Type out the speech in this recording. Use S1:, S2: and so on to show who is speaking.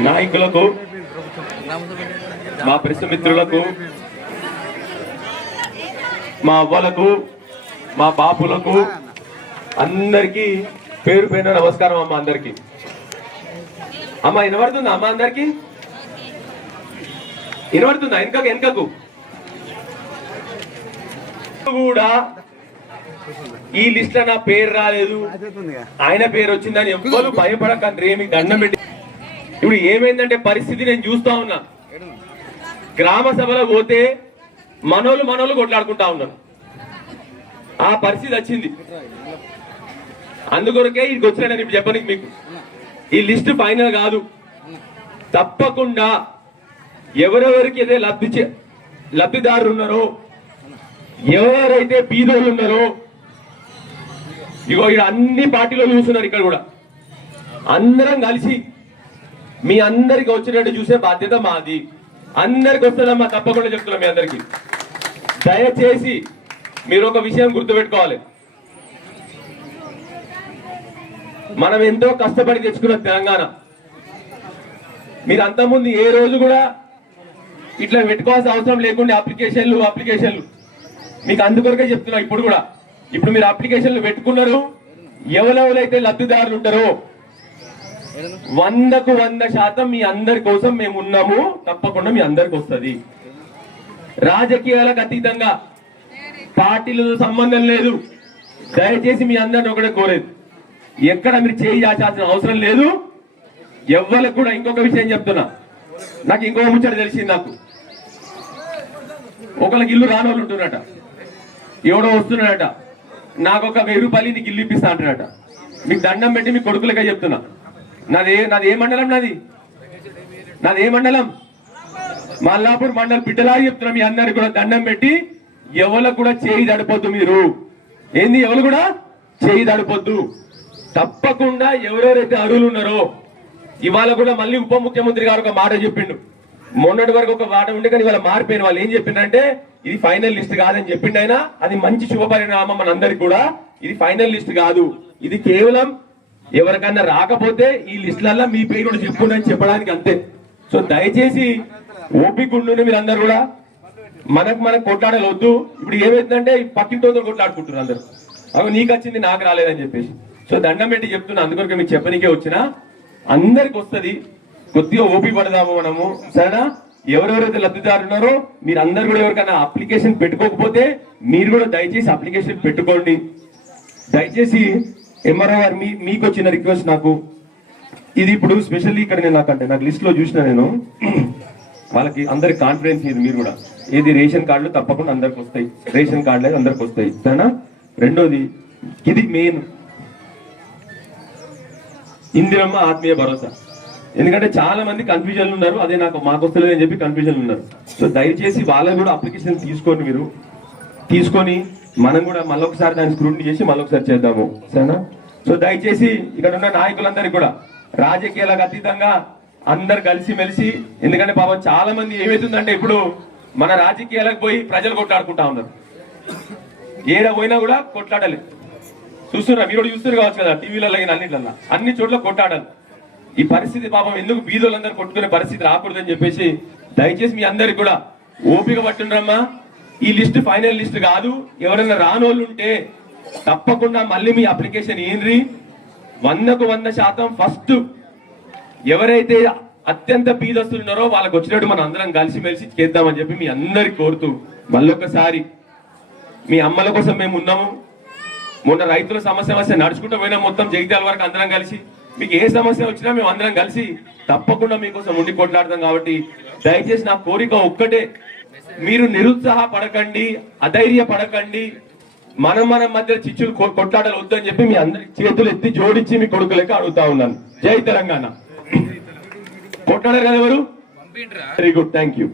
S1: నాయకులకు మా ప్రెస్ మిత్రులకు మా అవ్వలకు మా బాపులకు అందరికీ పేరు పైన నమస్కారం అమ్మ అందరికి. అమ్మ వినబడుతుందా అమ్మ అందరికి? వినబడుతుందా? వెనకకు వెనకకు. కూడా ఈ లిస్ట్లో నా పేరు రాలేదు. ఆయన పేరు వచ్చిందని ఎవ్వరు భయపడకండి. ఏమి దండం పెట్టి. ఇప్పుడు ఏమైందంటే పరిస్థితి నేను చూస్తా ఉన్నా. గ్రామ సభలో పోతే మనోళ్ళు మనోళ్ళు కొట్లాడుకుంటా ఉన్నారు. ఆ పరిస్థితి వచ్చింది. అందుకొరకే ఇది వచ్చిన నేను ఇప్పుడు చెప్పనికి మీకు. ఈ లిస్ట్ ఫైనల్ కాదు. తప్పకుండా ఎవరెవరికి అయితే లబ్ధి చే- లబ్ధిదారులు ఉన్నారో ఎవరైతే బీదోళ్ళు ఉన్నారో ఇగో ఇక్కడ అన్ని పార్టీలో చూస్తున్నారు ఇక్కడ కూడా. అందరం కలిసి మీ అందరికి వచ్చినట్టు చూసే బాధ్యత మాది. అందరికి వస్తుందమ్మా తప్పకుండా చెప్తున్నాం మీ అందరికి. దయచేసి మీరు ఒక విషయం గుర్తుపెట్టుకోవాలి. మనం ఎంతో కష్టపడి తెచ్చుకున్న తెలంగాణ. మీరు అంతకుముందు ఏ రోజు కూడా ఇట్లా పెట్టుకోవాల్సిన అవసరం లేకుండా అప్లికేషన్లు అప్లికేషన్లు. మీకు అందుకొరకే చెప్తున్నా ఇప్పుడు కూడా. ఇప్పుడు మీరు అప్లికేషన్లు పెట్టుకున్నారు ఎవరెవరైతే లబ్ధిదారులు ఉంటారో వందకు వంద శాతం మీ అందరి కోసం మేము ఉన్నాము తప్పకుండా మీ అందరికి వస్తుంది. రాజకీయాలకు అతీతంగా పార్టీలతో సంబంధం లేదు. దయచేసి మీ అందరిని ఒకటే కోరేది ఎక్కడ మీరు చేయి చాచాల్సిన అవసరం లేదు. ఎవ్వరికి కూడా ఇంకొక విషయం చెప్తున్నా. నాకు ఇంకో ముచ్చట తెలిసింది నాకు. ఒకళ్ళకి ఇల్లు రానోళ్ళు ఉంటున్నట ఎవడో వస్తున్నాడట. నాకు ఒక వెయ్యి రూపాయలు నీకు ఇల్లు ఇప్పిస్తా అంటున్నాట మీకు దండం పెట్టి మీ కొడుకులకే చెప్తున్నా. నాదే నాది ఏ మండలం నాది? నాది ఏ మండలం? మల్లాపూర్ మండలం బిడ్డలా చెప్తున్నా మీ అందరికి కూడా దండం పెట్టి ఎవరికి కూడా చేయి తడిపోద్దు మీరు. ఏంది ఎవరు కూడా? చేయి తడిపోద్దు. తప్పకుండా ఎవరెవరైతే అరువులు ఉన్నారో ఇవాళ కూడా మళ్ళీ ఉప ముఖ్యమంత్రి గారు ఒక మాట చెప్పిండు. మొన్నటి వరకు ఒక మాట ఉండే కానీ ఇవాళ మారిపోయిన వాళ్ళు ఏం చెప్పిండ్రంటే ఇది ఫైనల్ లిస్ట్ కాదని చెప్పిండు ఆయన. అది మంచి శుభపరిణామం మనందరికి కూడా. ఇది ఫైనల్ లిస్ట్ కాదు. ఇది కేవలం ఎవరికన్నా రాకపోతే ఈ లిస్టులలో మీ పేరు కూడా చెప్పడానికి అంతే. సో దయచేసి ఓపిక ఉండు మీరు అందరు కూడా మనకు మనకు కొట్లాడాలి వద్దు ఇప్పుడు ఏమైందంటే ఈ పక్కింటోతో కొట్లాడుకుంటున్నారు అందరు. అవి నీకు వచ్చింది నాకు రాలేదని చెప్పేసి. సో దండం పెట్టి చెప్తున్నా. అందుకొరకు మీకు చెప్పనికే వచ్చిన. అందరికి వస్తది. కొద్దిగా ఓపి పడదాము మనము. సరేనా? ఎవరెవరైతే లబ్ధిదారు ఉన్నారో మీరు అందరు కూడా ఎవరికైనా అప్లికేషన్ పెట్టుకోకపోతే మీరు కూడా దయచేసి అప్లికేషన్ పెట్టుకోండి. దయచేసి ఎంఆర్ఓ గారు మీ మీకు వచ్చిన రిక్వెస్ట్ నాకు. ఇది ఇప్పుడు స్పెషల్లీ ఇక్కడ నేను నాకంటే నాకు లిస్ట్లో చూసిన నేను. వాళ్ళకి అందరికి కాన్ఫిడెన్స్ ఇది మీరు కూడా. ఏది రేషన్ కార్డులు తప్పకుండా అందరికి వస్తాయి. రేషన్ కార్డులు అందరికి వస్తాయి. సరేనా? రెండోది ఇది మెయిన్. ఇందిరమ్మ ఆత్మీయ భరోసా. ఎందుకంటే చాలా మంది కన్ఫ్యూజన్లు ఉన్నారు. అదే నాకు మాకు వస్తలేదు అని చెప్పి కన్ఫ్యూజన్లు ఉన్నారు. సో దయచేసి వాళ్ళని కూడా అప్లికేషన్ తీసుకోండి మీరు. తీసుకొని మనం కూడా మళ్ళొకసారి దాన్ని స్క్రూటినీ చేసి మళ్ళొకసారి చేద్దాము. సరేనా? సో దయచేసి ఇక్కడ ఉన్న నాయకులందరికీ కూడా రాజకీయాలకు అతీతంగా అందరు కలిసి మెలిసి ఎందుకంటే పాపం చాలా మంది ఏమైతుందంటే ఇప్పుడు మన రాజకీయాలకు పోయి ప్రజలు కొట్లాడుకుంటా ఉన్నారు. ఏడ పోయినా కూడా కొట్లాడాలి. చూస్తున్నా మీరు కూడా చూస్తారు కావచ్చు కదా టీవీలలో అన్నిట్లల్లో. అన్ని చోట్ల కొట్లాడాలి. ఈ పరిస్థితి పాపం ఎందుకు బీదోళ్ళందరూ కొట్టుకునే పరిస్థితి రాకూడదని చెప్పేసి దయచేసి మీ అందరికి కూడా ఓపిక పట్టుండ్రమ్మా. ఈ లిస్ట్ ఫైనల్ లిస్ట్ కాదు. ఎవరైనా రానోళ్ళు ఉంటే తప్పకుండా మళ్ళీ మీ అప్లికేషన్ ఏంద్రి వందకు వంద శాతం ఫస్ట్ ఎవరైతే అత్యంత బీదస్తున్నారో వాళ్ళకి వచ్చినట్టు మనం అందరం కలిసిమెలిసి చేద్దామని చెప్పి మీ అందరికి కోరుతూ మళ్ళొకసారి మీ అమ్మల కోసం మేము ఉన్నాము. మొన్న రైతుల సమస్య వస్తే నడుచుకుంటూ పోయినా మొత్తం జగిత్యాల వరకు అందరం కలిసి. మీకు ఏ సమస్య వచ్చినా మేము అందరం కలిసి తప్పకుండా మీకోసం ఉండి కొట్లాడతాం కాబట్టి దయచేసి నా కోరిక ఒక్కటే. మీరు నిరుత్సాహపడకండి అధైర్య పడకండి మనం మన మధ్య చిచ్చులు కొట్లాటలు వద్దని చెప్పి మీ అందరి చేతులు ఎత్తి జోడించి మీ కొడుకులకి అడుగుతా ఉన్నాను. జై తెలంగాణ. కొట్లాడారు కదా ఎవరు? Very good thank you